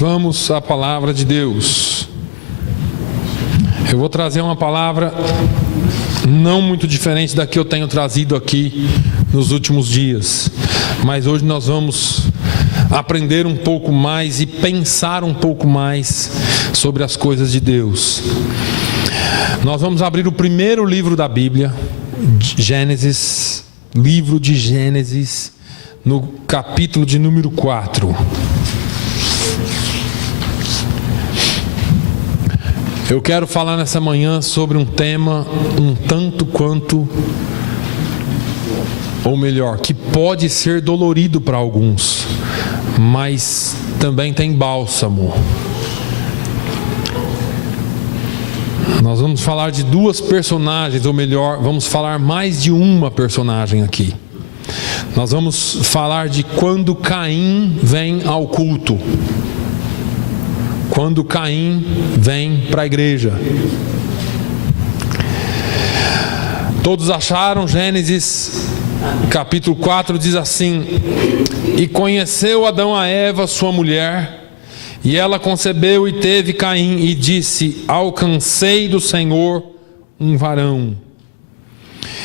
vamos à palavra de Deus. Eu vou trazer uma palavra não muito diferente da que eu tenho trazido aqui nos últimos dias, mas hoje nós vamos aprender um pouco mais e pensar um pouco mais sobre as coisas de Deus. Nós vamos abrir o primeiro livro da Bíblia, Gênesis, livro de Gênesis, no capítulo de número 4. Eu quero falar nessa manhã sobre um tema um tanto quanto, ou melhor, que pode ser dolorido para alguns, mas também tem bálsamo. Nós vamos falar de duas personagens, ou melhor, vamos falar mais de uma personagem aqui. Nós vamos falar de quando Caim vem ao culto. Quando Caim vem para a igreja. Todos acharam? Gênesis capítulo 4 diz assim: E conheceu Adão a Eva, sua mulher, e ela concebeu e teve Caim, e disse: Alcancei do Senhor um varão.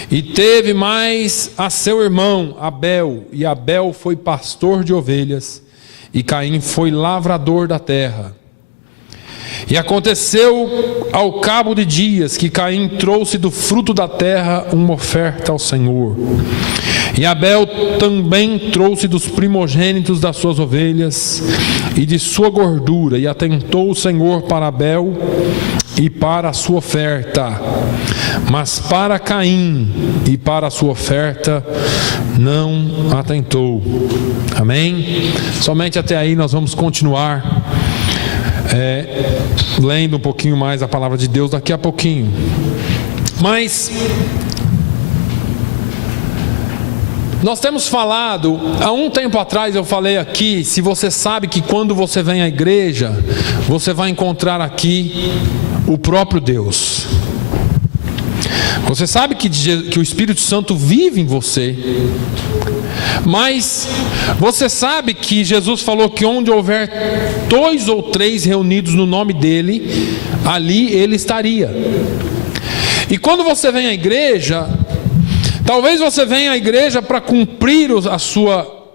E teve mais a seu irmão Abel, e Abel foi pastor de ovelhas, e Caim foi lavrador da terra. E aconteceu ao cabo de dias que Caim trouxe do fruto da terra uma oferta ao Senhor. E Abel também trouxe dos primogênitos das suas ovelhas e de sua gordura. E atentou o Senhor para Abel e para a sua oferta, mas para Caim e para a sua oferta não atentou. Amém? Somente até aí nós vamos continuar lendo um pouquinho mais a palavra de Deus daqui a pouquinho. Mas nós temos falado, há um tempo atrás eu falei aqui, se você sabe que quando você vem à igreja, você vai encontrar aqui o próprio Deus. Você sabe que o Espírito Santo vive em você. Mas você sabe que Jesus falou que onde houver 2 ou 3 reunidos no nome dele, ali ele estaria. E quando você vem à igreja, talvez você venha à igreja para cumprir a sua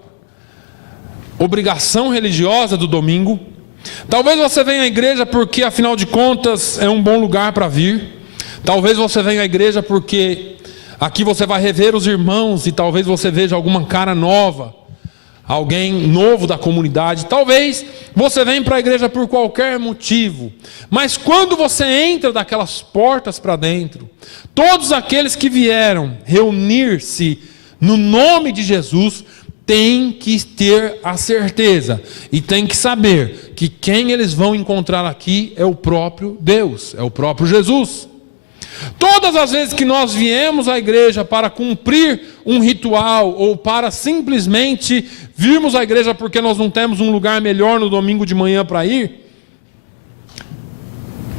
obrigação religiosa do domingo. Talvez você venha à igreja porque afinal de contas é um bom lugar para vir. Talvez você venha à igreja porque aqui você vai rever os irmãos e talvez você veja alguma cara nova, alguém novo da comunidade. Talvez você venha para a igreja por qualquer motivo, mas quando você entra daquelas portas para dentro, todos aqueles que vieram reunir-se no nome de Jesus têm que ter a certeza e têm que saber que quem eles vão encontrar aqui é o próprio Deus, é o próprio Jesus. Todas as vezes que nós viemos à igreja para cumprir um ritual ou para simplesmente virmos à igreja porque nós não temos um lugar melhor no domingo de manhã para ir,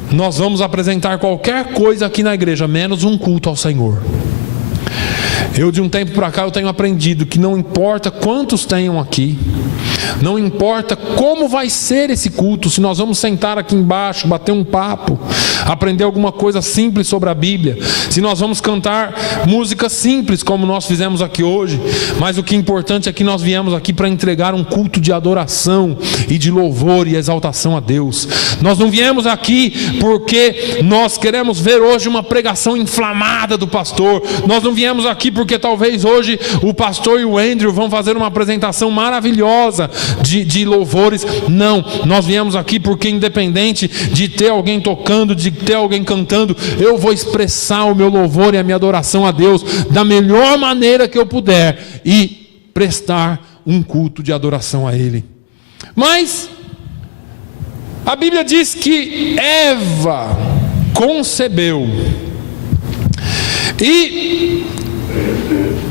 nós vamos apresentar qualquer coisa aqui na igreja, menos um culto ao Senhor. Eu de um tempo para cá eu tenho aprendido que não importa quantos tenham aqui, não importa como vai ser esse culto, se nós vamos sentar aqui embaixo, bater um papo, aprender alguma coisa simples sobre a Bíblia, se nós vamos cantar músicas simples como nós fizemos aqui hoje, mas o que é importante é que nós viemos aqui para entregar um culto de adoração e de louvor e exaltação a Deus. Nós não viemos aqui porque nós queremos ver hoje uma pregação inflamada do pastor, nós não viemos aqui porque talvez hoje o pastor e o Andrew vão fazer uma apresentação maravilhosa de louvores. Não, nós viemos aqui porque independente de ter alguém tocando, de ter alguém cantando, eu vou expressar o meu louvor e a minha adoração a Deus da melhor maneira que eu puder e prestar um culto de adoração a Ele. Mas a Bíblia diz que Eva concebeu e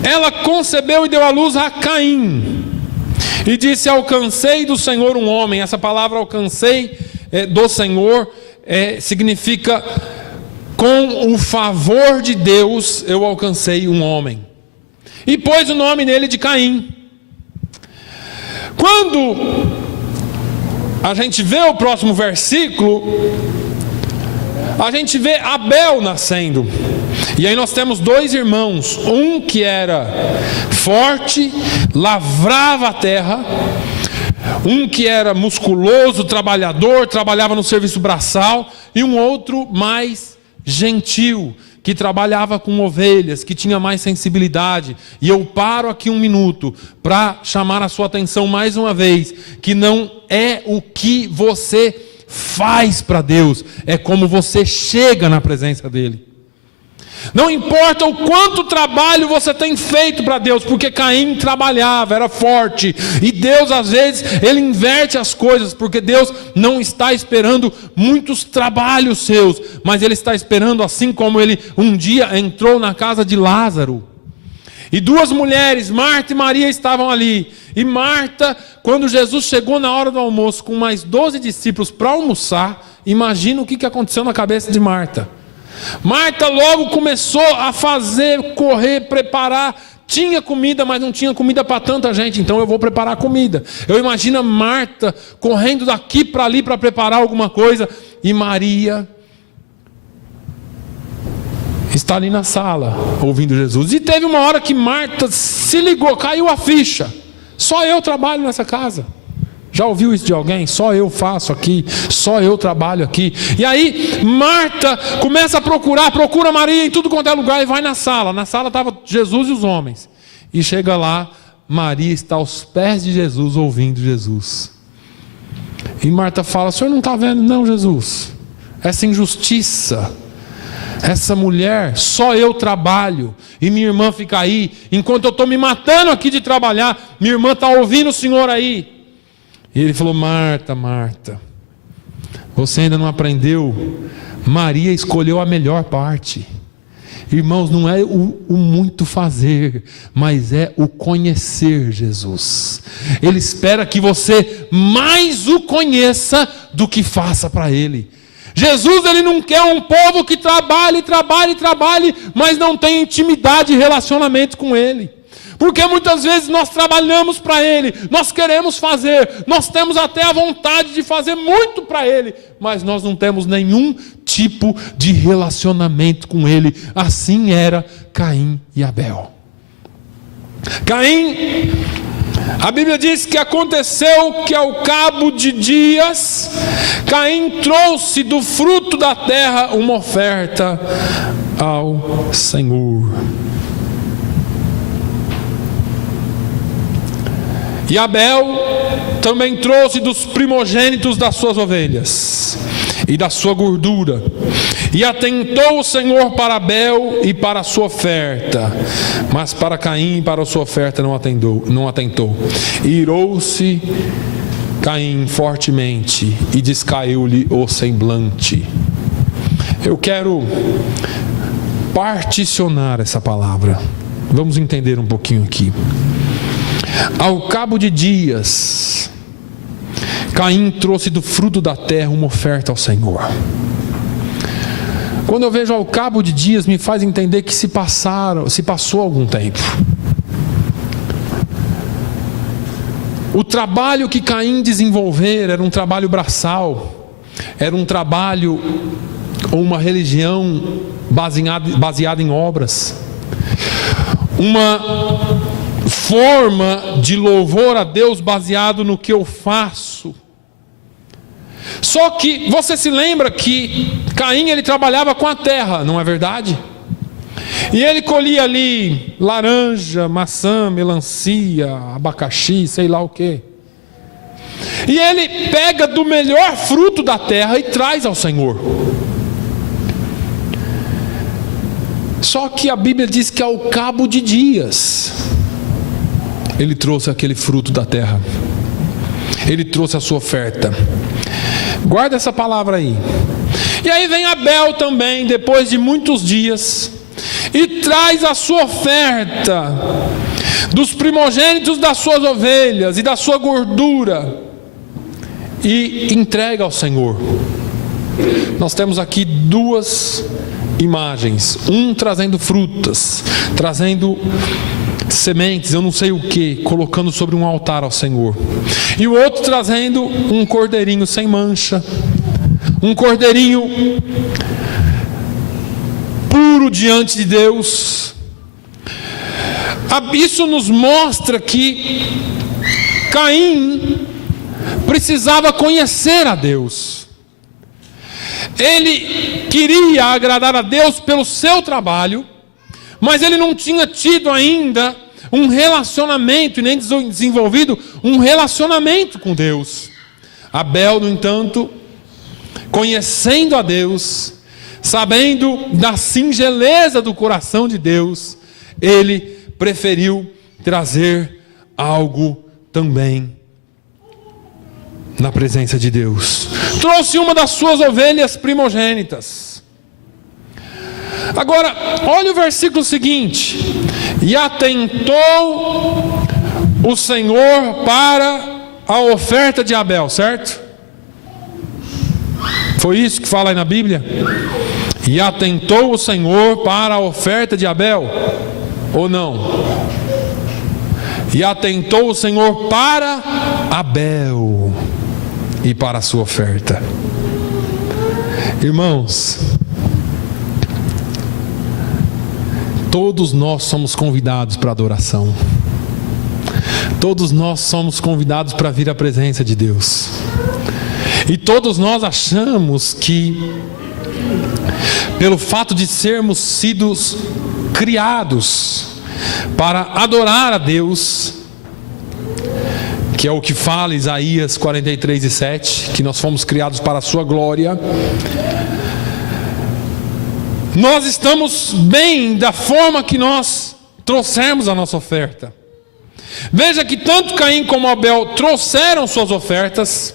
ela concebeu e deu à luz a Caim. E disse: alcancei do Senhor um homem. Essa palavra alcancei do Senhor significa com o favor de Deus eu alcancei um homem. E pôs o nome nele de Caim. Quando a gente vê o próximo versículo, a gente vê Abel nascendo. E aí nós temos dois irmãos, um que era forte, lavrava a terra, um que era musculoso, trabalhador, trabalhava no serviço braçal, e um outro mais gentil, que trabalhava com ovelhas, que tinha mais sensibilidade. E eu paro aqui um minuto para chamar a sua atenção mais uma vez, que não é o que você faz para Deus, é como você chega na presença dele. Não importa o quanto trabalho você tem feito para Deus, porque Caim trabalhava, era forte, e Deus às vezes, Ele inverte as coisas, porque Deus não está esperando muitos trabalhos seus, mas Ele está esperando, assim como Ele um dia entrou na casa de Lázaro, e duas mulheres, Marta e Maria, estavam ali, e Marta, quando Jesus chegou na hora do almoço, com mais 12 discípulos para almoçar, imagina o que aconteceu na cabeça de Marta. Marta logo começou a fazer, correr, preparar. Tinha comida, mas não tinha comida para tanta gente, então eu vou preparar comida. Eu imagino Marta correndo daqui para ali para preparar alguma coisa, e Maria está ali na sala ouvindo Jesus. E teve uma hora que Marta se ligou, caiu a ficha: só eu trabalho nessa casa. Já ouviu isso de alguém? Só eu faço aqui, só eu trabalho aqui. E aí Marta começa a procura Maria em tudo quanto é lugar, e vai na sala. Na sala estava Jesus e os homens. E chega lá, Maria está aos pés de Jesus, ouvindo Jesus. E Marta fala: o senhor não está vendo não, Jesus? Essa injustiça, essa mulher, só eu trabalho, e minha irmã fica aí, enquanto eu estou me matando aqui de trabalhar, minha irmã está ouvindo o senhor aí. E ele falou: Marta, Marta, você ainda não aprendeu? Maria escolheu a melhor parte. Irmãos, não é o muito fazer, mas é o conhecer Jesus. Ele espera que você mais o conheça do que faça para Ele. Jesus, Ele não quer um povo que trabalhe, mas não tem intimidade e relacionamento com Ele. Porque muitas vezes nós trabalhamos para Ele, nós queremos fazer, nós temos até a vontade de fazer muito para Ele, mas nós não temos nenhum tipo de relacionamento com Ele. Assim era Caim e Abel. Caim, a Bíblia diz que aconteceu que ao cabo de dias, Caim trouxe do fruto da terra uma oferta ao Senhor. E Abel também trouxe dos primogênitos das suas ovelhas e da sua gordura. E atentou o Senhor para Abel e para a sua oferta, mas para Caim e para a sua oferta não atentou. E irou-se Caim fortemente e descaiu-lhe o semblante. Eu quero particionar essa palavra. Vamos entender um pouquinho aqui. Ao cabo de dias, Caim trouxe do fruto da terra uma oferta ao Senhor. Quando eu vejo ao cabo de dias, me faz entender que se passou algum tempo. O trabalho que Caim desenvolver era um trabalho braçal, era um trabalho ou uma religião baseada em obras, uma forma de louvor a Deus baseado no que eu faço. Só que você se lembra que Caim, ele trabalhava com a terra, não é verdade? E ele colhia ali laranja, maçã, melancia, abacaxi, sei lá o que. E ele pega do melhor fruto da terra e traz ao Senhor. Só que a Bíblia diz que ao cabo de dias, ele trouxe aquele fruto da terra. Ele trouxe a sua oferta. Guarda essa palavra aí. E aí vem Abel também, depois de muitos dias, e traz a sua oferta dos primogênitos das suas ovelhas e da sua gordura, e entrega ao Senhor. Nós temos aqui duas imagens, um trazendo frutas, trazendo sementes, eu não sei o que, colocando sobre um altar ao Senhor. E o outro trazendo um cordeirinho sem mancha, um cordeirinho puro diante de Deus. Isso nos mostra que Caim precisava conhecer a Deus. Ele queria agradar a Deus pelo seu trabalho, mas ele não tinha tido ainda um relacionamento, e nem desenvolvido um relacionamento com Deus. Abel, no entanto, conhecendo a Deus, sabendo da singeleza do coração de Deus, ele preferiu trazer algo também na presença de Deus. Trouxe uma das suas ovelhas primogênitas. Agora, olha o versículo seguinte: e atentou o Senhor para a oferta de Abel, certo? Foi isso que fala aí na Bíblia? E atentou o Senhor para a oferta de Abel, ou não? E atentou o Senhor para Abel e para a sua oferta. Irmãos, todos nós somos convidados para adoração. Todos nós somos convidados para vir à presença de Deus. E todos nós achamos que, pelo fato de sermos sido criados para adorar a Deus, que é o que fala Isaías 43:7, que nós fomos criados para a sua glória, nós estamos bem da forma que nós trouxemos a nossa oferta. Veja que tanto Caim como Abel trouxeram suas ofertas,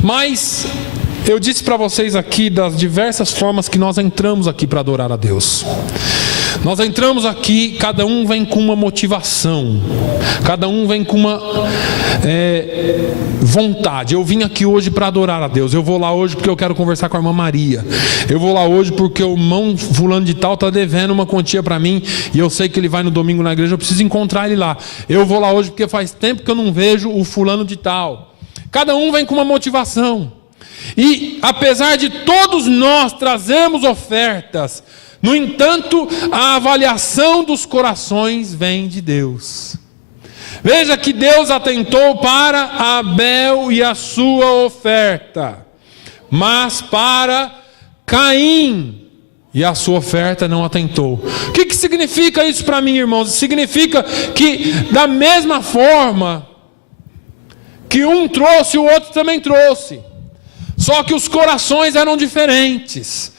mas eu disse para vocês aqui das diversas formas que nós entramos aqui para adorar a Deus. Nós entramos aqui, cada um vem com uma motivação, cada um vem com uma vontade. Eu vim aqui hoje para adorar a Deus. Eu vou lá hoje porque eu quero conversar com a irmã Maria. Eu vou lá hoje porque o irmão fulano de tal está devendo uma quantia para mim e eu sei que ele vai no domingo na igreja, eu preciso encontrar ele lá. Eu vou lá hoje porque faz tempo que eu não vejo o fulano de tal. Cada um vem com uma motivação. E apesar de todos nós trazermos ofertas, no entanto, a avaliação dos corações vem de Deus. Veja que Deus atentou para Abel e a sua oferta, mas para Caim e a sua oferta não atentou. O que significa isso para mim, irmãos? Significa que da mesma forma que um trouxe, o outro também trouxe. Só que os corações eram diferentes.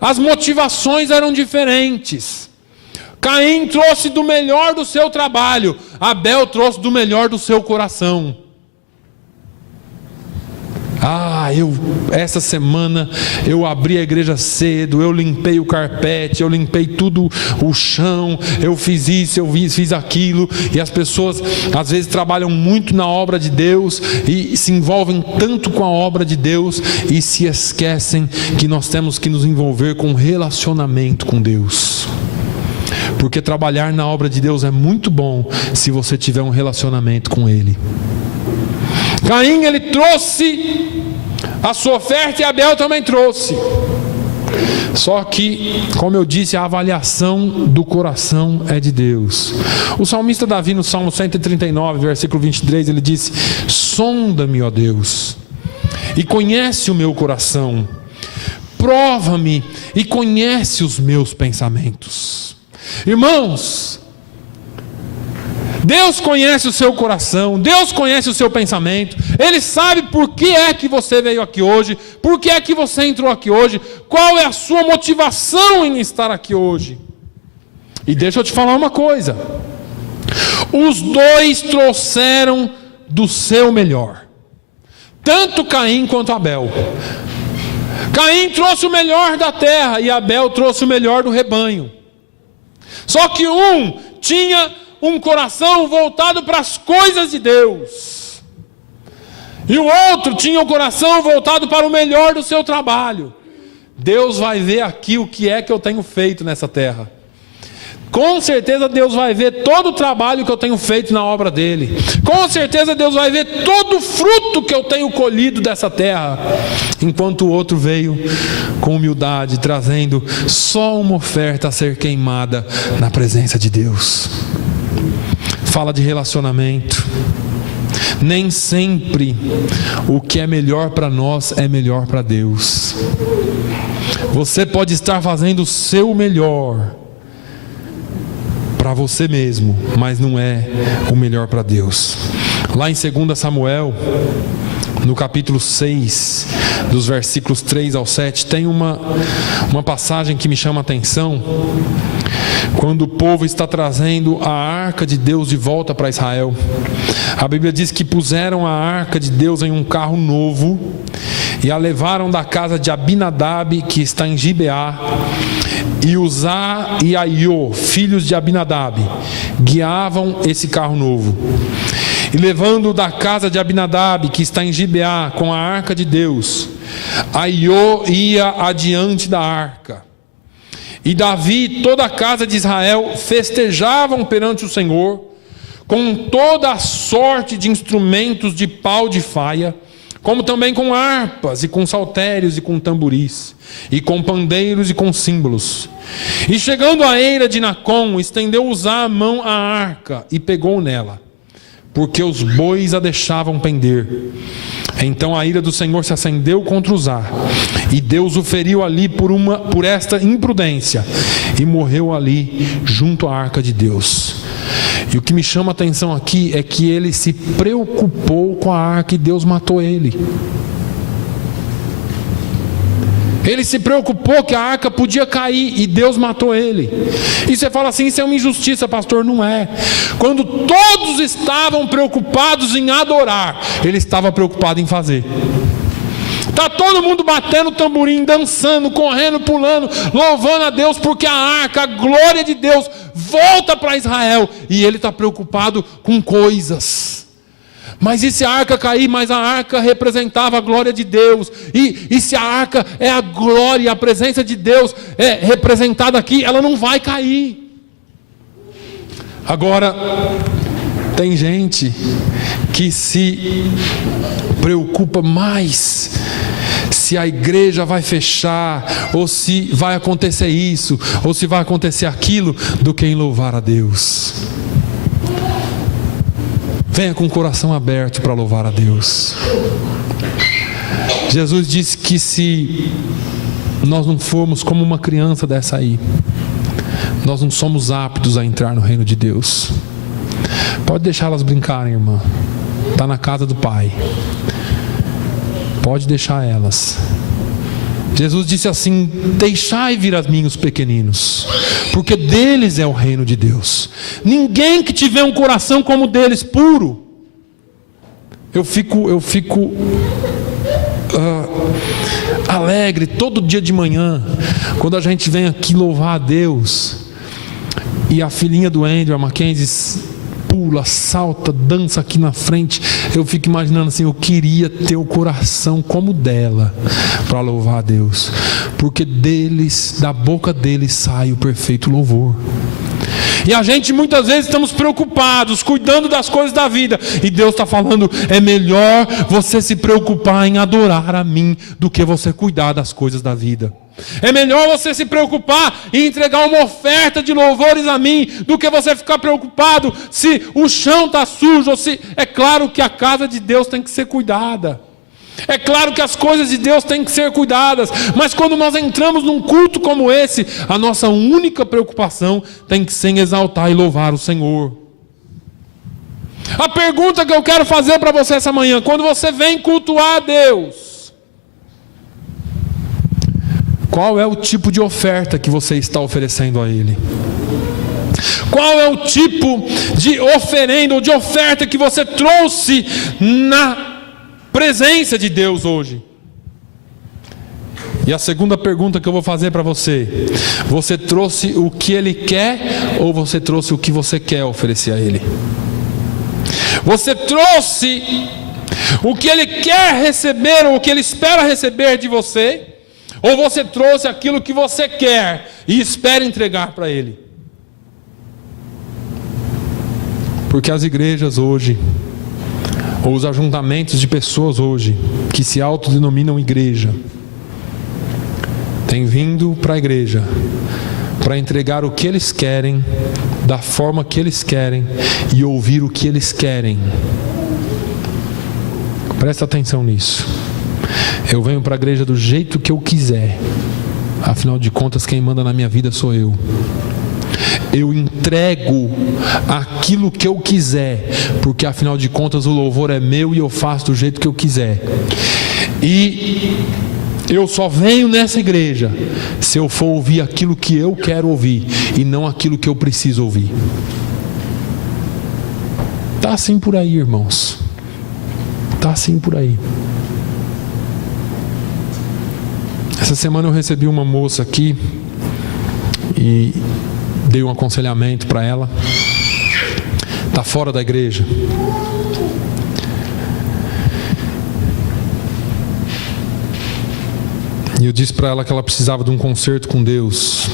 As motivações eram diferentes. Caim trouxe do melhor do seu trabalho. Abel trouxe do melhor do seu coração. Essa semana eu abri a igreja cedo, eu limpei o carpete, eu limpei tudo o chão, eu fiz isso, eu fiz aquilo. E as pessoas às vezes trabalham muito na obra de Deus e se envolvem tanto com a obra de Deus e se esquecem que nós temos que nos envolver com um relacionamento com Deus. Porque trabalhar na obra de Deus é muito bom se você tiver um relacionamento com Ele. Caim, ele trouxe a sua oferta e Abel também trouxe. Só que, como eu disse, a avaliação do coração é de Deus. O salmista Davi, no Salmo 139, versículo 23, ele disse: sonda-me, ó Deus, e conhece o meu coração. Prova-me e conhece os meus pensamentos. Irmãos, Deus conhece o seu coração, Deus conhece o seu pensamento, Ele sabe por que é que você veio aqui hoje, por que é que você entrou aqui hoje, qual é a sua motivação em estar aqui hoje. E deixa eu te falar uma coisa: os dois trouxeram do seu melhor, tanto Caim quanto Abel. Caim trouxe o melhor da terra e Abel trouxe o melhor do rebanho. Só que um tinha um coração voltado para as coisas de Deus, e o outro tinha o coração voltado para o melhor do seu trabalho. Deus vai ver aqui o que é que eu tenho feito nessa terra. Com certeza Deus vai ver todo o trabalho que eu tenho feito na obra dele. Com certeza Deus vai ver todo o fruto que eu tenho colhido dessa terra. Enquanto o outro veio com humildade, trazendo só uma oferta a ser queimada na presença de Deus. Fala de relacionamento. Nem sempre o que é melhor para nós é melhor para Deus. Você pode estar fazendo o seu melhor para você mesmo, mas não é o melhor para Deus. Lá em 2 Samuel, no capítulo 6, dos versículos 3 ao 7, tem uma passagem que me chama a atenção. Quando o povo está trazendo a arca de Deus de volta para Israel, a Bíblia diz que puseram a arca de Deus em um carro novo e a levaram da casa de Abinadab, que está em Gibeá, e Uzá e Aiô, filhos de Abinadab, guiavam esse carro novo. E levando da casa de Abinadab, que está em Gibeá, com a arca de Deus, Aiô ia adiante da arca. E Davi e toda a casa de Israel festejavam perante o Senhor, com toda a sorte de instrumentos de pau de faia, como também com harpas, e com saltérios, e com tamboris, e com pandeiros, e com símbolos. E chegando à eira de Nacon, estendeu Uzá a mão à arca, e pegou nela, porque os bois a deixavam pender. Então a ira do Senhor se acendeu contra Uzá, e Deus o feriu ali por esta imprudência, e morreu ali junto à arca de Deus. E o que me chama a atenção aqui é que ele se preocupou com a arca e Deus matou ele. Ele se preocupou que a arca podia cair e Deus matou ele. E você fala assim, isso é uma injustiça, pastor. Não é. Quando todos estavam preocupados em adorar, ele estava preocupado em fazer. Está todo mundo batendo tamborim, dançando, correndo, pulando, louvando a Deus, porque a arca, a glória de Deus, volta para Israel. E ele está preocupado com coisas. Mas e se a arca cair? Mas a arca representava a glória de Deus. E se a arca é a glória, a presença de Deus é representada aqui, ela não vai cair. Agora, tem gente que se preocupa mais se a igreja vai fechar, ou se vai acontecer isso, ou se vai acontecer aquilo, do que em louvar a Deus. Venha com o coração aberto para louvar a Deus. Jesus disse que se nós não formos como uma criança dessa aí, nós não somos aptos a entrar no reino de Deus. Pode deixá-las brincarem, irmã. Está na casa do Pai. Pode deixar elas. Jesus disse assim: deixai vir a mim os pequeninos, porque deles é o reino de Deus. Ninguém que tiver um coração como o deles, puro. Eu fico alegre todo dia de manhã, quando a gente vem aqui louvar a Deus, e a filhinha do Andrew, a Mackenzie, pula, salta, dança aqui na frente. Eu fico imaginando assim, eu queria ter o coração como o dela para louvar a Deus, porque deles, da boca deles sai o perfeito louvor. E a gente muitas vezes estamos preocupados, cuidando das coisas da vida, e Deus está falando, é melhor você se preocupar em adorar a mim do que você cuidar das coisas da vida. É melhor você se preocupar em entregar uma oferta de louvores a mim, do que você ficar preocupado se o chão está sujo, ou se... É claro que a casa de Deus tem que ser cuidada. É claro que as coisas de Deus têm que ser cuidadas. Mas quando nós entramos num culto como esse, a nossa única preocupação tem que ser em exaltar e louvar o Senhor. A pergunta que eu quero fazer para você essa manhã: quando você vem cultuar a Deus, qual é o tipo de oferta que você está oferecendo a Ele? Qual é o tipo de oferenda ou de oferta que você trouxe na presença de Deus hoje? E a segunda pergunta que eu vou fazer para você: você trouxe o que Ele quer, ou você trouxe o que você quer oferecer a Ele? Você trouxe o que Ele quer receber, ou o que Ele espera receber de você, ou você trouxe aquilo que você quer e espera entregar para Ele? Porque as igrejas hoje, ou os ajuntamentos de pessoas hoje, que se autodenominam igreja, têm vindo para a igreja para entregar o que eles querem, da forma que eles querem e ouvir o que eles querem. Presta atenção nisso. Eu venho para a igreja do jeito que eu quiser. Afinal de contas, quem manda na minha vida sou eu. Eu entrego aquilo que eu quiser, porque afinal de contas o louvor é meu e eu faço do jeito que eu quiser. E eu só venho nessa igreja se eu for ouvir aquilo que eu quero ouvir e não aquilo que eu preciso ouvir. Está assim por aí, irmãos. Está assim por aí. Essa semana eu recebi uma moça aqui e dei um aconselhamento para ela. Está fora da igreja. E eu disse para ela que ela precisava de um concerto com Deus.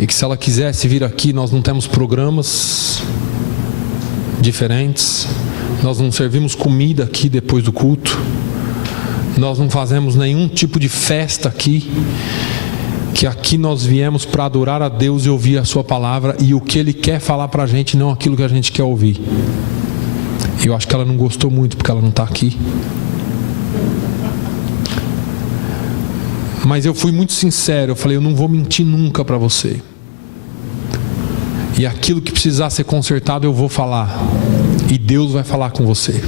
E que se ela quisesse vir aqui, nós não temos programas diferentes. Nós não servimos comida aqui depois do culto. Nós não fazemos nenhum tipo de festa aqui. Que aqui nós viemos para adorar a Deus e ouvir a sua palavra e o que Ele quer falar para a gente, não aquilo que a gente quer ouvir. Eu acho que ela não gostou muito porque ela não está aqui. Mas eu fui muito sincero, eu falei, eu não vou mentir nunca para você. E aquilo que precisar ser consertado eu vou falar. E Deus vai falar com você.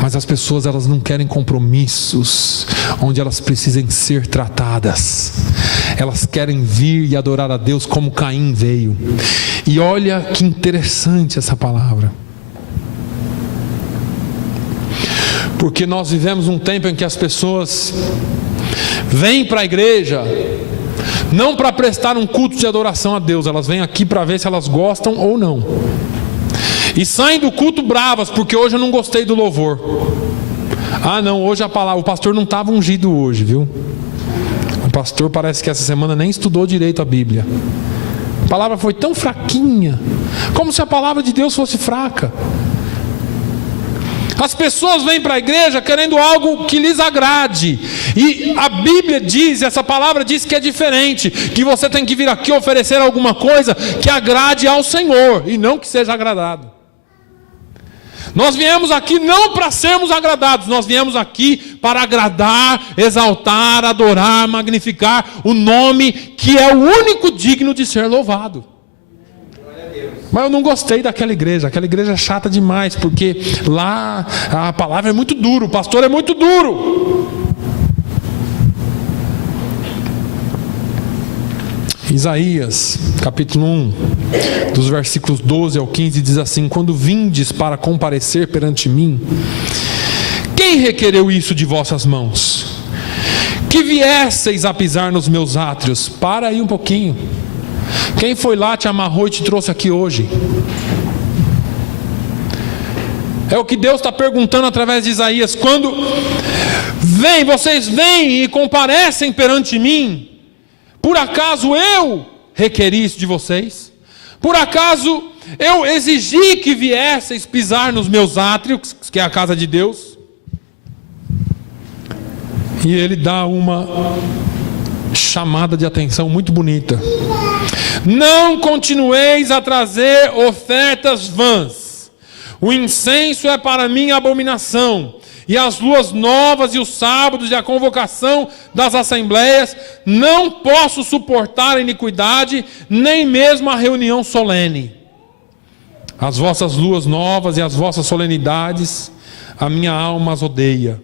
Mas as pessoas, elas não querem compromissos onde elas precisem ser tratadas. Elas querem vir e adorar a Deus como Caim veio. E olha que interessante essa palavra. Porque nós vivemos um tempo em que as pessoas vêm para a igreja não para prestar um culto de adoração a Deus. Elas vêm aqui para ver se elas gostam ou não. E saem do culto bravas, porque hoje eu não gostei do louvor. Ah não, hoje a palavra, o pastor não estava ungido hoje, viu? O pastor parece que essa semana nem estudou direito a Bíblia. A palavra foi tão fraquinha, como se a palavra de Deus fosse fraca. As pessoas vêm para a igreja querendo algo que lhes agrade. E a Bíblia diz, essa palavra diz que é diferente. Que você tem que vir aqui oferecer alguma coisa que agrade ao Senhor e não que seja agradado. Nós viemos aqui não para sermos agradados. Nós viemos aqui para agradar, exaltar, adorar, magnificar o nome que é o único digno de ser louvado. Mas eu não gostei daquela igreja. Aquela igreja é chata demais, porque lá a palavra é muito dura, o pastor é muito duro. Isaías, capítulo 1, dos versículos 12 ao 15, diz assim: quando vindes para comparecer perante mim, quem requereu isso de vossas mãos? Que viesseis a pisar nos meus átrios. Para aí um pouquinho. Quem foi lá, te amarrou e te trouxe aqui hoje? É o que Deus está perguntando através de Isaías. Quando vocês vêm e comparecem perante mim, por acaso eu requeri isso de vocês? Por acaso eu exigi que viesseis pisar nos meus átrios, que é a casa de Deus? E ele dá uma chamada de atenção muito bonita. Não continueis a trazer ofertas vãs. O incenso é para mim abominação. E as luas novas e os sábados e a convocação das assembleias, não posso suportar a iniquidade, nem mesmo a reunião solene. As vossas luas novas e as vossas solenidades, a minha alma as odeia.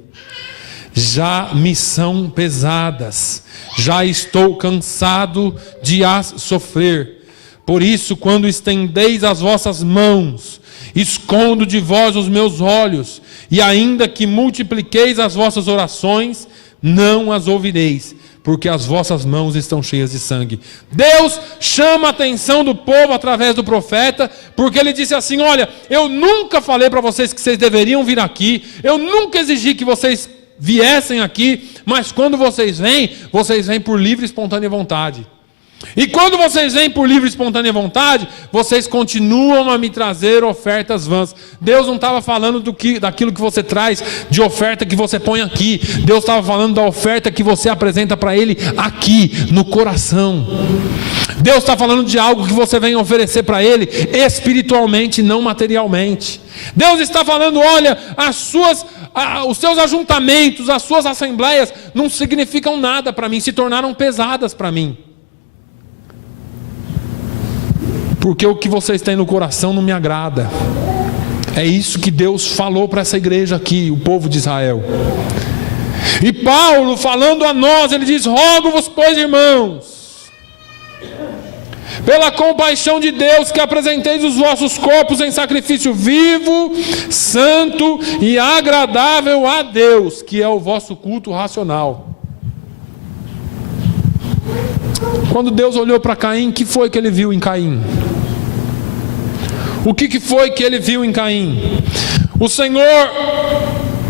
Já me são pesadas, já estou cansado de as sofrer. Por isso, quando estendeis as vossas mãos, escondo de vós os meus olhos, e ainda que multipliqueis as vossas orações, não as ouvireis, porque as vossas mãos estão cheias de sangue. Deus chama a atenção do povo através do profeta, porque ele disse assim: olha, eu nunca falei para vocês que vocês deveriam vir aqui, eu nunca exigi que vocês viessem aqui, mas quando vocês vêm por livre e espontânea vontade. E quando vocês vêm por livre e espontânea vontade, vocês continuam a me trazer ofertas vãs. Deus não estava falando daquilo que você traz, de oferta que você põe aqui. Deus estava falando da oferta que você apresenta para Ele aqui, no coração. Deus está falando de algo que você vem oferecer para Ele espiritualmente, não materialmente. Deus está falando, olha, os seus ajuntamentos, as suas assembleias não significam nada para mim, se tornaram pesadas para mim. Porque o que vocês têm no coração não me agrada. É isso que Deus falou para essa igreja aqui, o povo de Israel. E Paulo, falando a nós, ele diz: rogo-vos, pois, irmãos, pela compaixão de Deus, que apresenteis os vossos corpos em sacrifício vivo, santo e agradável a Deus, que é o vosso culto racional. Quando Deus olhou para Caim, o que foi que ele viu em Caim? O que foi que ele viu em Caim? O Senhor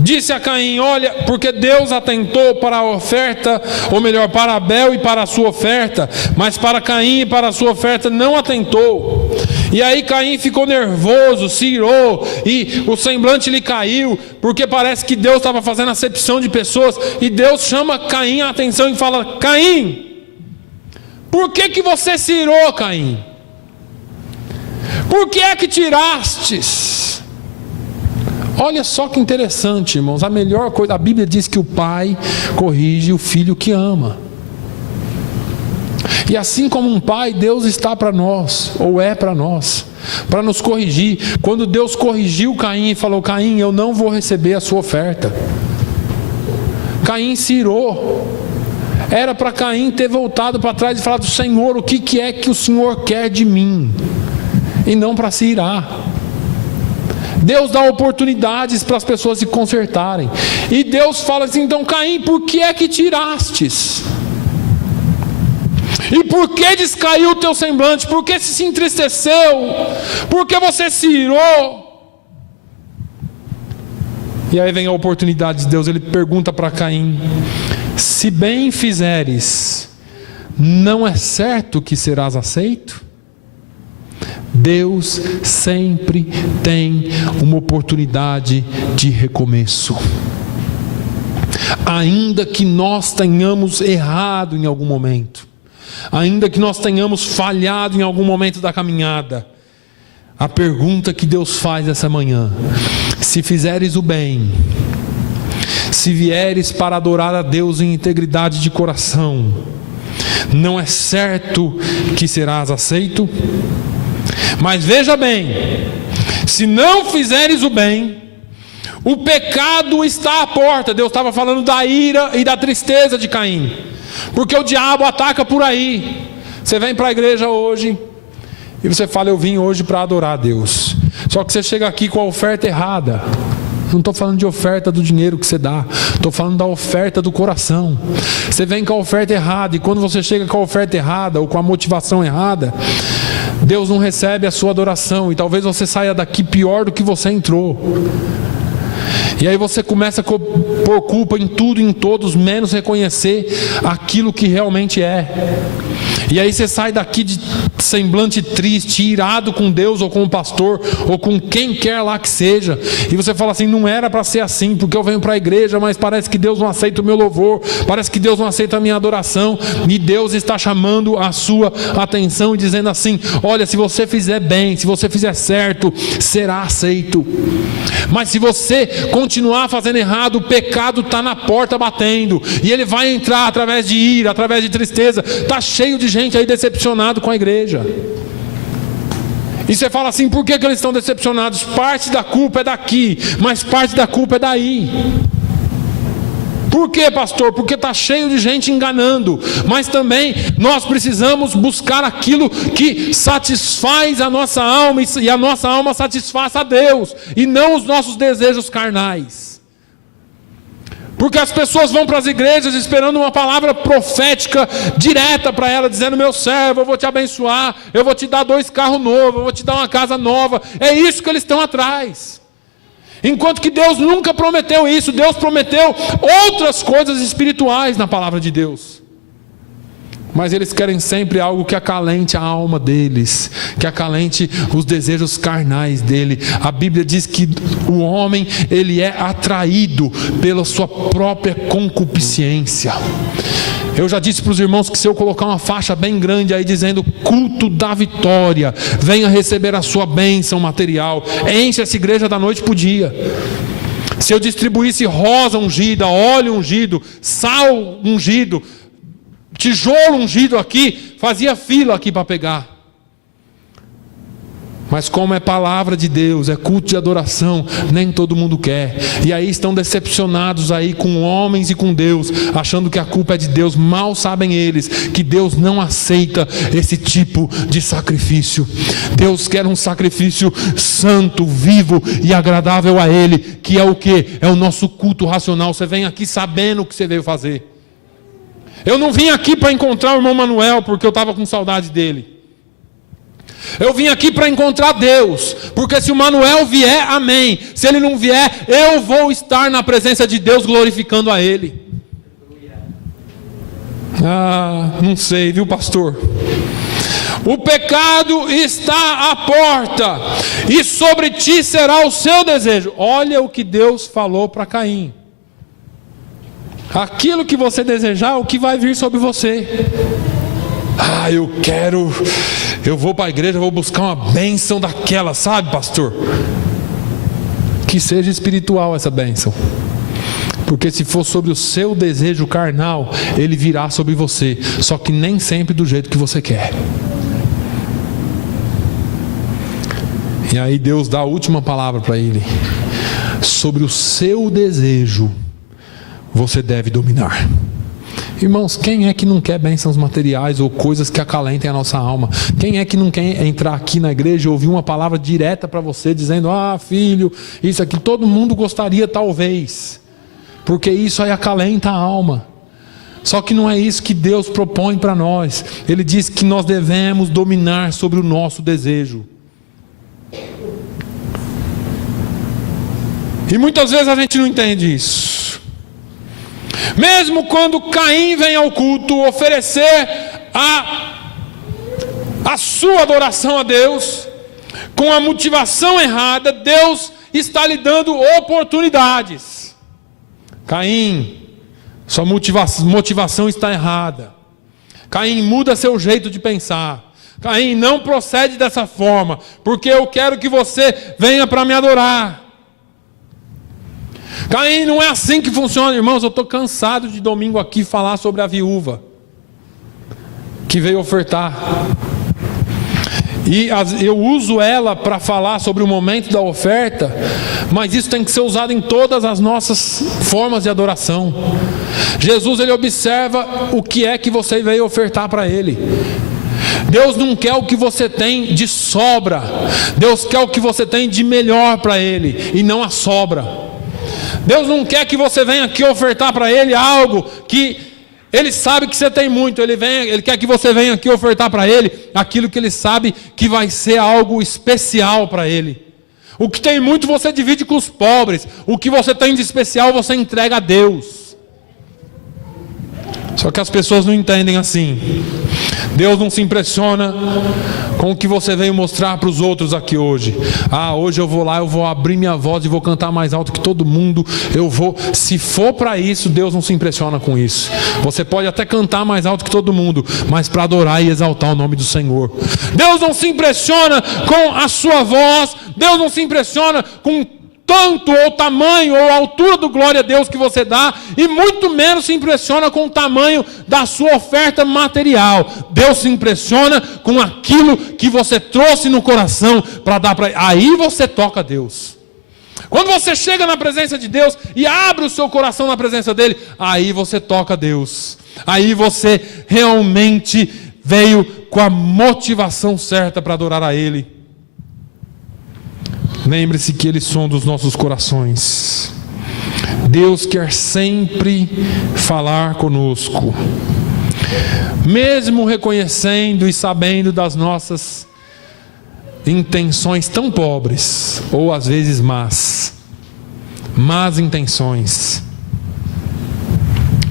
disse a Caim: olha, porque Deus atentou para a oferta, ou melhor, para Abel e para a sua oferta, mas para Caim e para a sua oferta não atentou. E aí Caim ficou nervoso, se irou, e o semblante lhe caiu, porque parece que Deus estava fazendo acepção de pessoas, e Deus chama Caim a atenção e fala: Caim, por que você se irou, Caim? Por que é que tirastes? Olha só que interessante, irmãos. A melhor coisa, a Bíblia diz que o pai corrige o filho que ama. E assim como um pai, Deus está para nós, ou é para nós, para nos corrigir. Quando Deus corrigiu Caim e falou: Caim, eu não vou receber a sua oferta, Caim se irou. Era para Caim ter voltado para trás e falado: Senhor, o que é que o Senhor quer de mim? E não para se irar. Deus dá oportunidades para as pessoas se consertarem. E Deus fala assim: então Caim, por que é que tirastes? E por que descaiu o teu semblante? Por que se entristeceu? Por que você se irou? E aí vem a oportunidade de Deus. Ele pergunta para Caim: se bem fizeres, não é certo que serás aceito? Deus sempre tem uma oportunidade de recomeço. Ainda que nós tenhamos errado em algum momento, ainda que nós tenhamos falhado em algum momento da caminhada, a pergunta que Deus faz essa manhã: se fizeres o bem, se vieres para adorar a Deus em integridade de coração, não é certo que serás aceito? Mas veja bem, se não fizeres o bem, o pecado está à porta. Deus estava falando da ira e da tristeza de Caim, porque o diabo ataca por aí. Você vem para a igreja hoje e você fala: eu vim hoje para adorar a Deus. Só que você chega aqui com a oferta errada. Não estou falando de oferta do dinheiro que você dá, estou falando da oferta do coração. Você vem com a oferta errada, e quando você chega com a oferta errada, ou com a motivação errada, Deus não recebe a sua adoração, e talvez você saia daqui pior do que você entrou. E aí você começa a pôr culpa em tudo e em todos, menos reconhecer aquilo que realmente é. E aí você sai daqui de semblante triste, irado com Deus, ou com o pastor, ou com quem quer lá que seja. E você fala assim: não era para ser assim, porque eu venho para a igreja, mas parece que Deus não aceita o meu louvor, parece que Deus não aceita a minha adoração. E Deus está chamando a sua atenção e dizendo assim: olha, se você fizer bem, se você fizer certo, será aceito. Mas se você continuar fazendo errado, o pecado está na porta batendo, e ele vai entrar através de ira, através de tristeza. Está cheio de gente aí decepcionado com a igreja. E você fala assim: por que eles estão decepcionados? Parte da culpa é daqui, mas parte da culpa é daí. Por quê, pastor? Porque está cheio de gente enganando. Mas também nós precisamos buscar aquilo que satisfaz a nossa alma, e a nossa alma satisfaça a Deus, e não os nossos desejos carnais. Porque as pessoas vão para as igrejas esperando uma palavra profética direta para ela, dizendo: meu servo, eu vou te abençoar, eu vou te dar 2 carros novos, eu vou te dar uma casa nova. É isso que eles estão atrás. Enquanto que Deus nunca prometeu isso. Deus prometeu outras coisas espirituais na palavra de Deus. mas eles querem sempre algo que acalente a alma deles, que acalente os desejos carnais dele. A Bíblia diz que o homem, ele é atraído pela sua própria concupiscência. Eu já disse para os irmãos que se eu colocar uma faixa bem grande aí dizendo culto da vitória, venha receber a sua bênção material, enche essa igreja da noite para o dia. Se eu distribuísse rosa ungida, óleo ungido, sal ungido, tijolo ungido aqui, fazia fila aqui para pegar. Mas como é palavra de Deus, é culto de adoração, nem todo mundo quer. E aí estão decepcionados aí com homens e com Deus, achando que a culpa é de Deus. Mal sabem eles que Deus não aceita esse tipo de sacrifício. Deus quer um sacrifício santo, vivo e agradável a Ele, que é o quê? É o nosso culto racional. Você vem aqui sabendo o que você veio fazer. Eu não vim aqui para encontrar o irmão Manuel porque eu estava com saudade dele. Eu vim aqui para encontrar Deus, porque se o Manuel vier, amém. Se ele não vier, eu vou estar na presença de Deus glorificando a Ele. Não sei, viu, pastor? O pecado está à porta, e sobre ti será o seu desejo. Olha o que Deus falou para Caim. Aquilo que você desejar, é o que vai vir sobre você. Eu vou para a igreja, vou buscar uma bênção daquela, sabe, pastor? Que seja espiritual essa bênção. Porque se for sobre o seu desejo carnal, ele virá sobre você. Só que nem sempre do jeito que você quer. E aí Deus dá a última palavra para ele. Sobre o seu desejo, você deve dominar. Irmãos, quem é que não quer bênçãos materiais ou coisas que acalentem a nossa alma? Quem é que não quer entrar aqui na igreja e ouvir uma palavra direta para você, dizendo, filho, isso aqui, todo mundo gostaria talvez, porque isso aí acalenta a alma. Só que não é isso que Deus propõe para nós. Ele diz que nós devemos dominar sobre o nosso desejo. E muitas vezes a gente não entende isso. Mesmo quando Caim vem ao culto oferecer a sua adoração a Deus, com a motivação errada, Deus está lhe dando oportunidades. Caim, sua motivação está errada. Caim, muda seu jeito de pensar. Caim, não procede dessa forma, porque eu quero que você venha para me adorar. Caim, não é assim que funciona, irmãos. Eu estou cansado de domingo aqui falar sobre a viúva que veio ofertar. E eu uso ela para falar sobre o momento da oferta, mas isso tem que ser usado em todas as nossas formas de adoração. Jesus, ele observa o que é que você veio ofertar para Ele. Deus não quer o que você tem de sobra. Deus quer o que você tem de melhor para Ele, e não a sobra. Deus não quer que você venha aqui ofertar para Ele algo que Ele sabe que você tem muito. Ele quer que você venha aqui ofertar para Ele aquilo que Ele sabe que vai ser algo especial para Ele. O que tem muito você divide com os pobres. O que você tem de especial você entrega a Deus. Só que as pessoas não entendem assim. Deus não se impressiona com o que você veio mostrar para os outros aqui hoje. Hoje eu vou lá, eu vou abrir minha voz e vou cantar mais alto que todo mundo. Se for para isso, Deus não se impressiona com isso. Você pode até cantar mais alto que todo mundo, mas para adorar e exaltar o nome do Senhor. Deus não se impressiona com a sua voz. Deus não se impressiona com tanto ou tamanho ou altura do glória a Deus que você dá, e muito menos se impressiona com o tamanho da sua oferta material. Deus se impressiona com aquilo que você trouxe no coração para dar para Ele. Aí você toca a Deus. Quando você chega na presença de Deus e abre o seu coração na presença dEle, aí você toca a Deus. Aí você realmente veio com a motivação certa para adorar a Ele. Lembre-se que Ele sonda os nossos corações. Deus quer sempre falar conosco, mesmo reconhecendo e sabendo das nossas intenções tão pobres, ou às vezes más intenções.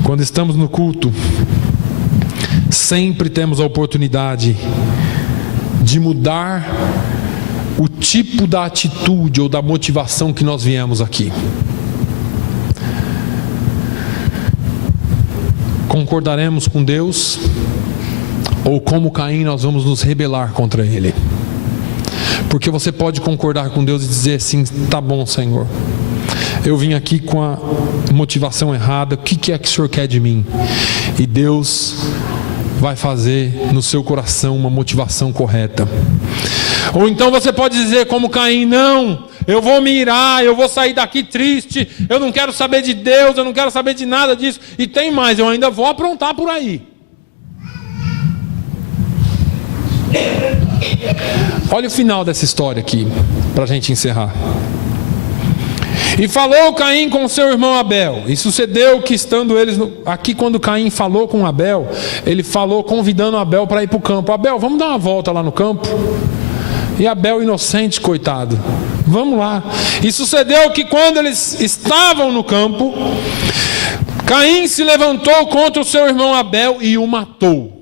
Quando estamos no culto, sempre temos a oportunidade de mudar o tipo da atitude ou da motivação que nós viemos aqui. Concordaremos com Deus, ou como Caim nós vamos nos rebelar contra Ele? Porque você pode concordar com Deus e dizer assim: tá bom, Senhor, eu vim aqui com a motivação errada, o que é que o Senhor quer de mim? E Deus vai fazer no seu coração uma motivação correta. Ou então você pode dizer como Caim: não, eu vou me irar, eu vou sair daqui triste, eu não quero saber de Deus, eu não quero saber de nada disso, e tem mais, eu ainda vou aprontar por aí. Olha o final dessa história aqui, para a gente encerrar. E falou Caim com seu irmão Abel. E sucedeu que, estando eles aqui, quando Caim falou com Abel, ele falou convidando Abel para ir para o campo. Abel, vamos dar uma volta lá no campo? E Abel, inocente, coitado, vamos lá. E sucedeu que, quando eles estavam no campo, Caim se levantou contra o seu irmão Abel e o matou.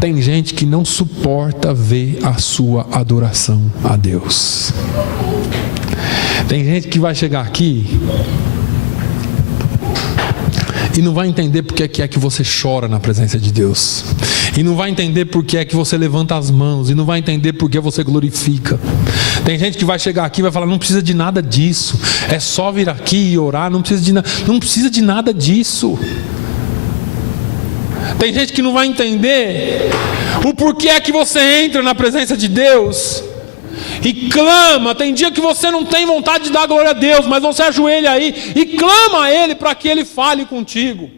Tem gente que não suporta ver a sua adoração a Deus. Tem gente que vai chegar aqui e não vai entender porque é que você chora na presença de Deus. E não vai entender porque é que você levanta as mãos. E não vai entender porque você glorifica. Tem gente que vai chegar aqui e vai falar: não precisa de nada disso. É só vir aqui e orar. Não precisa de nada disso. Tem gente que não vai entender o porquê é que você entra na presença de Deus e clama. Tem dia que você não tem vontade de dar glória a Deus, mas você ajoelha aí e clama a Ele para que Ele fale contigo.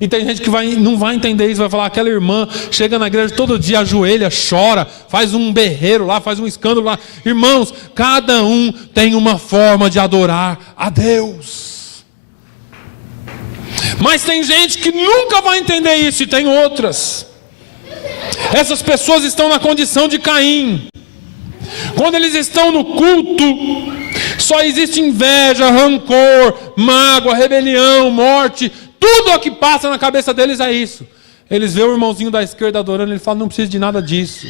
E tem gente que não vai entender isso, vai falar: aquela irmã chega na igreja todo dia, ajoelha, chora, faz um berreiro lá, faz um escândalo lá. Irmãos, cada um tem uma forma de adorar a Deus. Mas tem gente que nunca vai entender isso, e tem outras. Essas pessoas estão na condição de Caim. Quando eles estão no culto, só existe inveja, rancor, mágoa, rebelião, morte. Tudo o que passa na cabeça deles é isso. Eles veem o irmãozinho da esquerda adorando, ele fala: não precisa de nada disso.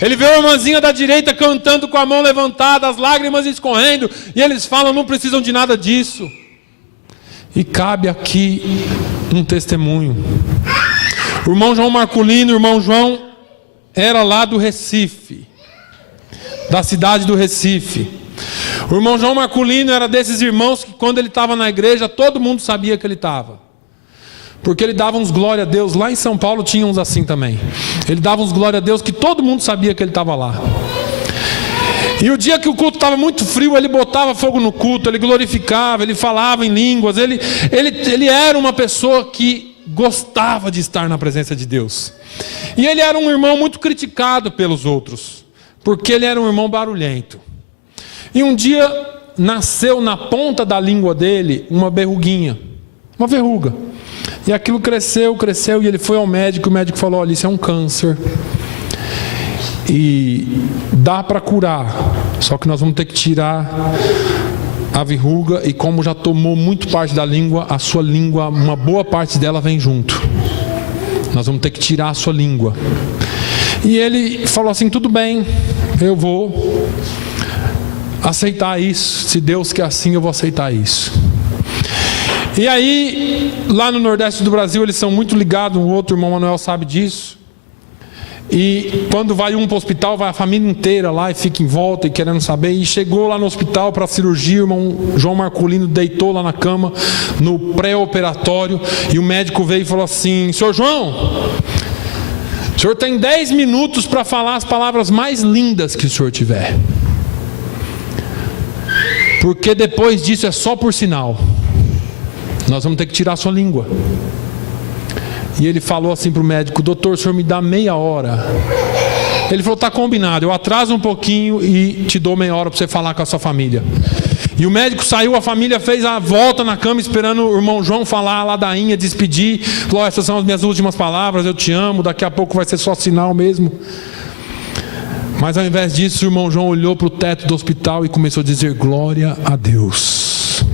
Ele vê a irmãzinha da direita cantando com a mão levantada, as lágrimas escorrendo, e eles falam: não precisam de nada disso. E cabe aqui um testemunho. O irmão João Marculino, o irmão João era lá do Recife, da cidade do Recife. O irmão João Marculino era desses irmãos que, quando ele estava na igreja, todo mundo sabia que ele estava, porque ele dava uns glória a Deus. Lá em São Paulo tinha uns assim também. Ele dava uns glória a Deus que todo mundo sabia que ele estava lá. E o dia que o culto estava muito frio, ele botava fogo no culto, ele glorificava, ele falava em línguas, ele era uma pessoa que gostava de estar na presença de Deus. E ele era um irmão muito criticado pelos outros, porque ele era um irmão barulhento. E um dia nasceu na ponta da língua dele uma verruguinha, uma verruga. E aquilo cresceu, e ele foi ao médico, e o médico falou: olha, isso é um câncer. E dá para curar, só que nós vamos ter que tirar a verruga, e como já tomou muito parte da língua, a sua língua, uma boa parte dela vem junto. Nós vamos ter que tirar a sua língua. E ele falou assim: tudo bem, eu vou aceitar isso. Se Deus quer assim, eu vou aceitar isso. E aí, lá no Nordeste do Brasil, eles são muito ligados um outro, o irmão Manuel sabe disso. E quando vai um para o hospital, vai a família inteira lá e fica em volta e querendo saber. E chegou lá no hospital para a cirurgia, o irmão João Marculino deitou lá na cama, no pré-operatório, e o médico veio e falou assim: senhor João, o senhor tem 10 minutos para falar as palavras mais lindas que o senhor tiver, porque depois disso é só por sinal, nós vamos ter que tirar a sua língua. E ele falou assim para o médico: doutor, o senhor me dá meia hora? Ele falou: está combinado, eu atraso um pouquinho e te dou meia hora para você falar com a sua família. E o médico saiu, a família fez a volta na cama esperando o irmão João falar a ladainha, despedir. Falou: essas são as minhas últimas palavras, eu te amo, daqui a pouco vai ser só sinal mesmo. Mas ao invés disso, o irmão João olhou para o teto do hospital e começou a dizer: glória a Deus.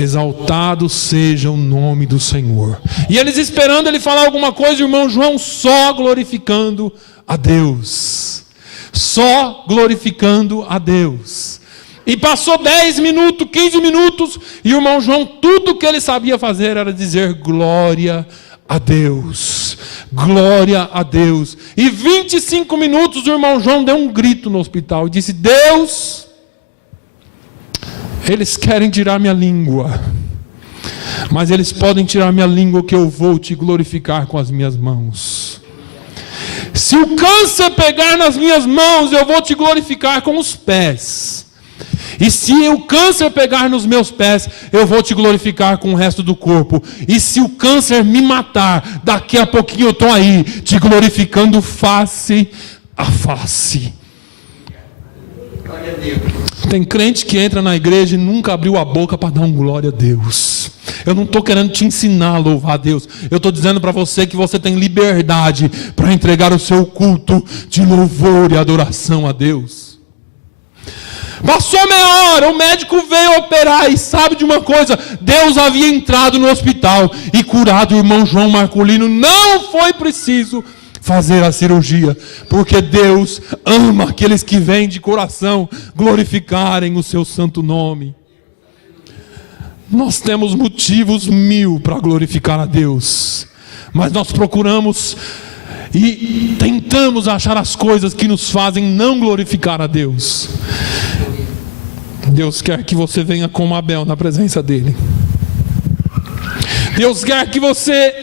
Exaltado seja o nome do Senhor. E eles esperando ele falar alguma coisa, o irmão João só glorificando a Deus. Só glorificando a Deus. E passou 10 minutos, 15 minutos, e o irmão João, tudo que ele sabia fazer era dizer glória a Deus. Glória a Deus. E 25 minutos o irmão João deu um grito no hospital e disse: Deus, eles querem tirar minha língua, mas eles podem tirar minha língua, que eu vou te glorificar com as minhas mãos. Se o câncer pegar nas minhas mãos, eu vou te glorificar com os pés. E se o câncer pegar nos meus pés, eu vou te glorificar com o resto do corpo. E se o câncer me matar, daqui a pouquinho eu estou aí, te glorificando face a face. Tem crente que entra na igreja e nunca abriu a boca para dar um glória a Deus. Eu não estou querendo te ensinar a louvar a Deus. Eu estou dizendo para você que você tem liberdade para entregar o seu culto de louvor e adoração a Deus. Passou meia hora, o médico veio operar e sabe de uma coisa? Deus havia entrado no hospital e curado o irmão João Marculino. Não foi preciso fazer a cirurgia, porque Deus ama aqueles que vêm de coração glorificarem o seu santo nome. Nós temos motivos 1000 para glorificar a Deus, mas nós procuramos e tentamos achar as coisas que nos fazem não glorificar a Deus. Deus quer que você venha como Abel na presença dele. Deus quer que você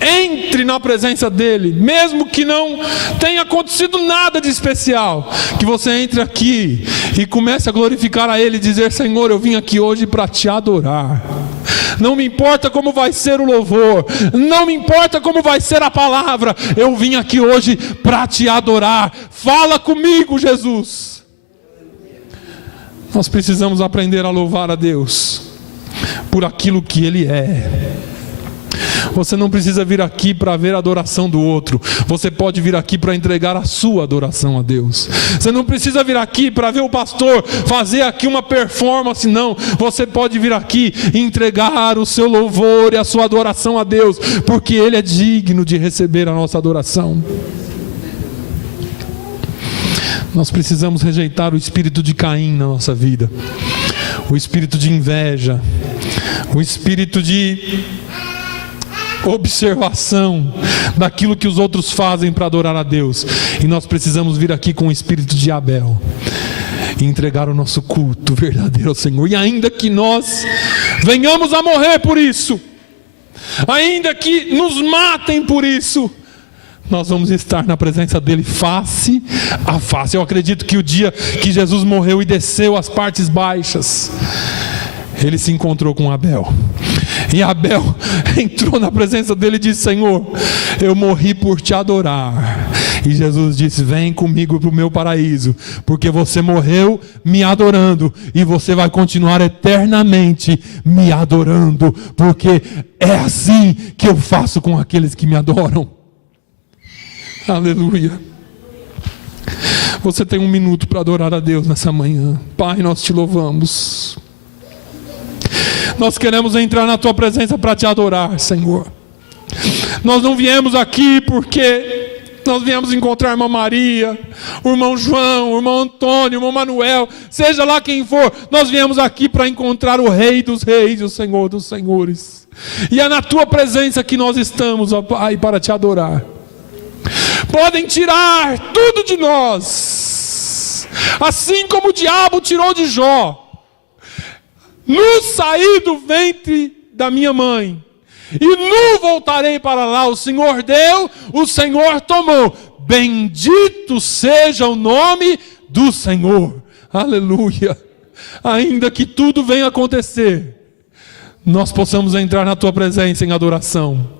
entre na presença dele, mesmo que não tenha acontecido nada de especial, que você entre aqui e comece a glorificar a ele e dizer: Senhor, eu vim aqui hoje para te adorar. Não me importa como vai ser o louvor, não me importa como vai ser a palavra, eu vim aqui hoje para te adorar. Fala comigo, Jesus. Nós precisamos aprender a louvar a Deus por aquilo que Ele é. Você não precisa vir aqui para ver a adoração do outro. Você pode vir aqui para entregar a sua adoração a Deus. Você não precisa vir aqui para ver o pastor fazer aqui uma performance, não. Você pode vir aqui e entregar o seu louvor e a sua adoração a Deus, porque Ele é digno de receber a nossa adoração. Nós precisamos rejeitar o espírito de Caim na nossa vida, o espírito de inveja, o espírito de observação daquilo que os outros fazem para adorar a Deus. E nós precisamos vir aqui com o espírito de Abel e entregar o nosso culto verdadeiro ao Senhor. E ainda que nós venhamos a morrer por isso, ainda que nos matem por isso, nós vamos estar na presença dele face a face. Eu acredito que o dia que Jesus morreu e desceu às partes baixas, ele se encontrou com Abel. E Abel entrou na presença dele e disse: Senhor, eu morri por te adorar. E Jesus disse: vem comigo para o meu paraíso, porque você morreu me adorando, e você vai continuar eternamente me adorando, porque é assim que eu faço com aqueles que me adoram. Aleluia. Você tem 1 minuto para adorar a Deus nessa manhã. Pai, nós te louvamos. Nós queremos entrar na tua presença para te adorar, Senhor. Nós não viemos aqui porque nós viemos encontrar a irmã Maria, o irmão João, o irmão Antônio, o irmão Manuel, seja lá quem for. Nós viemos aqui para encontrar o Rei dos Reis e o Senhor dos Senhores. E é na tua presença que nós estamos, ó Pai, para te adorar. Podem tirar tudo de nós, assim como o diabo tirou de Jó. Nu saí do ventre da minha mãe, e nu voltarei para lá. O Senhor deu, o Senhor tomou. Bendito seja o nome do Senhor. Aleluia. Ainda que tudo venha acontecer, nós possamos entrar na tua presença em adoração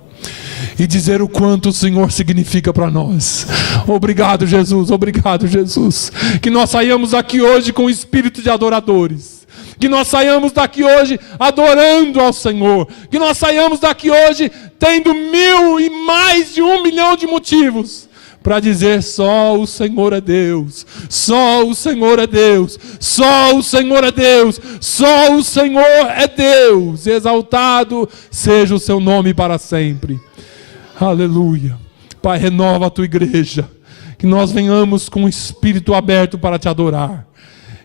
e dizer o quanto o Senhor significa para nós. Obrigado, Jesus, obrigado, Jesus. Que nós saiamos daqui hoje com o espírito de adoradores. Que nós saiamos daqui hoje adorando ao Senhor. Que nós saiamos daqui hoje tendo 1000 e mais de 1 milhão de motivos para dizer: só o Senhor é Deus, só o Senhor é Deus, só o Senhor é Deus, só o Senhor é Deus. Exaltado seja o seu nome para sempre. Aleluia. Pai, renova a tua igreja, que nós venhamos com o espírito aberto para te adorar,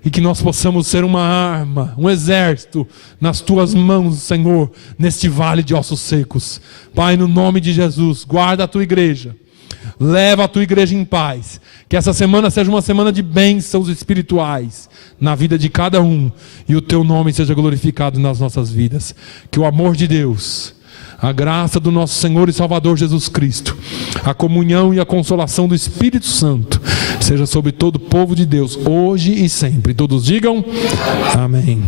e que nós possamos ser uma arma, um exército nas tuas mãos, Senhor, neste vale de ossos secos. Pai, no nome de Jesus, guarda a tua igreja, leva a tua igreja em paz, que essa semana seja uma semana de bênçãos espirituais na vida de cada um, e o teu nome seja glorificado nas nossas vidas. Que o amor de Deus, a graça do nosso Senhor e Salvador Jesus Cristo, a comunhão e a consolação do Espírito Santo seja sobre todo o povo de Deus, hoje e sempre. Todos digam amém.